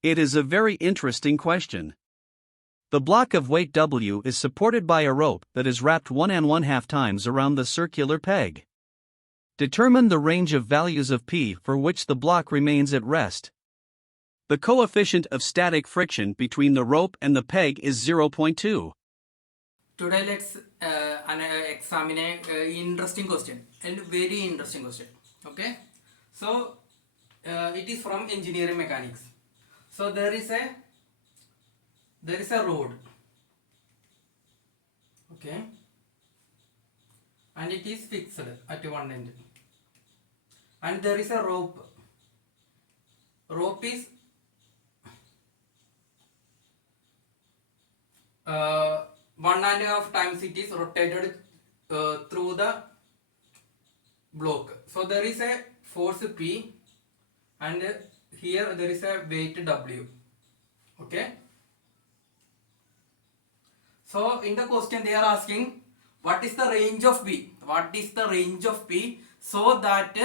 It is a very interesting question. The block of weight W is supported by a rope that is wrapped 1½ times around the circular peg. Determine the range of values of P for which the block remains at rest. The coefficient of static friction between the rope and the peg is 0.2. Today let's examine a interesting question and very interesting question. Okay, so it is from engineering mechanics. So there is a road, okay, and it is fixed at one end, and there is a rope. Rope is 1½ times it is rotated through the block. So there is a force P, and here there is a weight W. Okay. So in the question they are asking what is the range of P? What is the range of P so that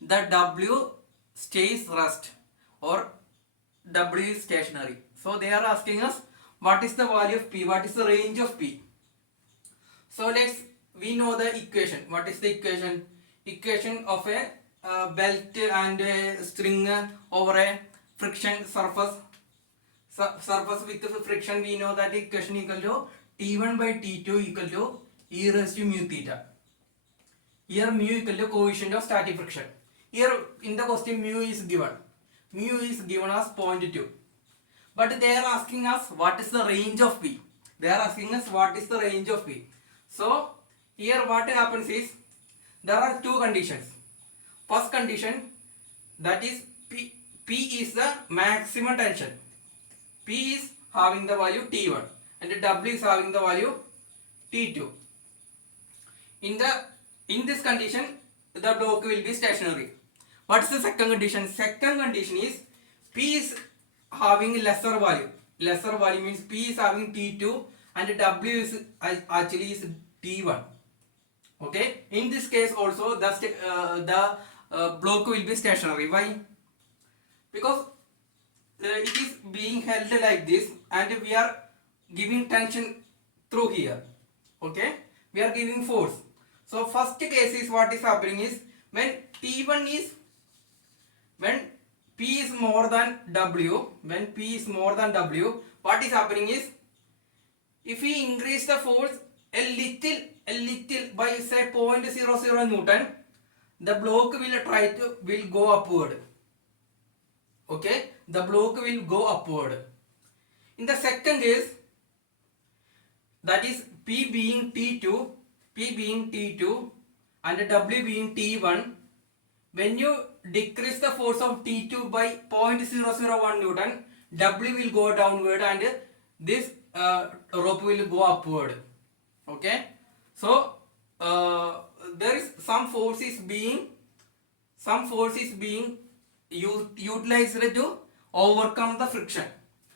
the W stays rest or W is stationary. So they are asking us what is the value of P? What is the range of P? So we know the equation. What is the equation? Equation of a belt and a string over a friction surface. Surface with friction, we know that equation equal to T1 by T2 equal to e raised to mu theta. Here mu equal to coefficient of static friction. Here in the question mu is given. Mu is given as 0.2. But they are asking us what is the range of P. They are asking us what is the range of P. So here what happens is there are two conditions. First condition, that is P is the maximum tension. P is having the value T1 and W is having the value T2. In this condition the block will be stationary. What is the second condition? Second condition is P is having lesser value. Lesser value means P is having T2 and W is actually is T1. Okay. In this case also the block will be stationary. Why? Because it is being held like this and we are giving tension through here. Okay. We are giving force. So first case is what is happening is when P is more than W, what is happening is if we increase the force a little by say 0.00 Newton, the block will go upward. Okay, the block will go upward. In the second case, that is P being T2 and W being T1, when you decrease the force of T2 by 0.001 Newton, W will go downward and this rope will go upward. Okay, so there is some force is being utilized to overcome the friction.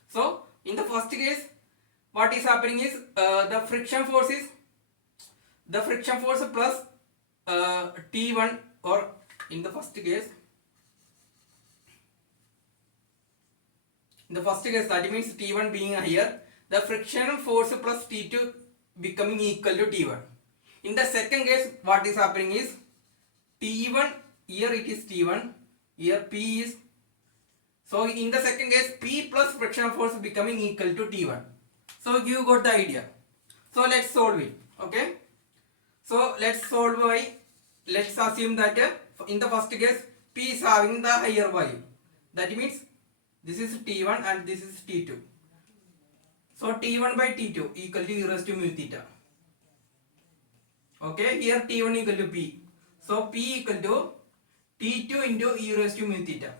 So in the first case what is happening is the friction force plus T1, or in the first case that means T1 being here, the friction force plus T2 becoming equal to T1. In the second case what is happening is T1, here it is T1, here P is, so in the second case P plus friction force becoming equal to T1. So you got the idea. So let's solve it. Okay, so let's solve by, let's assume that in the first case P is having the higher value, that means this is T1 and this is T2. So T1 by T2 equal to e raised to mu theta. Okay, here T1 equal to P. So P equal to T2 into e raised to mu theta.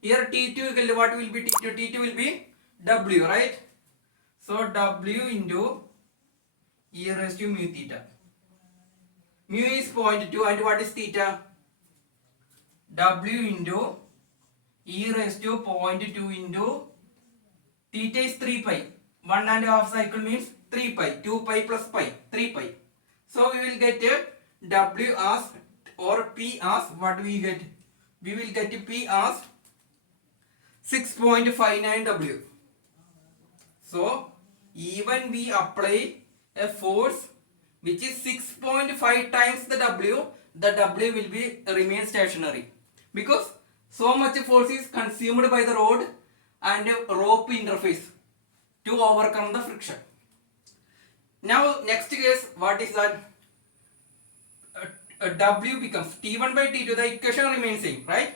Here T2 equal to what will be T2? T2 will be W, right? So W into e raised to mu theta. Mu is 0.2 and what is theta? W into e raised to 0.2 into theta is 3 pi. 1½ cycle means 3 pi. 2 pi plus pi. 3 pi. So we will get W as, or P as, what we get? We will get P as 6.59 W. So even we apply a force which is 6.5 times the W will be remain stationary because so much force is consumed by the rod and rope interface to overcome the friction. Now next case, what is that? W becomes T1 by T2, the equation remains same, right?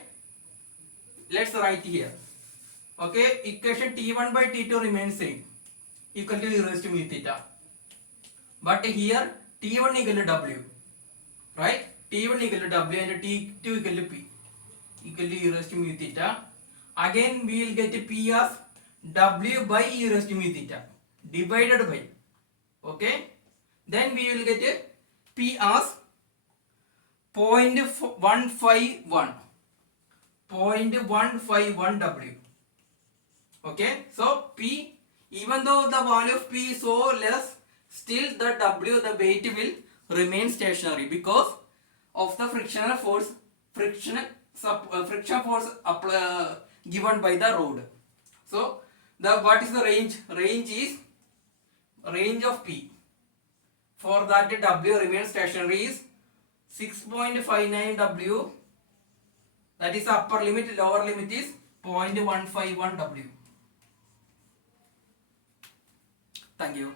Let's write here. Okay, equation T1 by T2 remains same, equal to e raised to mu theta. But here T1 equal to W, right? T1 equal to W and T2 equal to P, equal to e raised to mu theta. Again we will get P as W by e raised to mu theta divided by, okay? Then we will get P as 0.151 W. Okay, so P, even though the value of P is so less, still the W, the weight will remain stationary because of the frictional force, friction force given by the rod. So what is the range? Range is range of P for that W remains stationary is 6.59 W, that is upper limit, lower limit is 0.151 W. Thank you.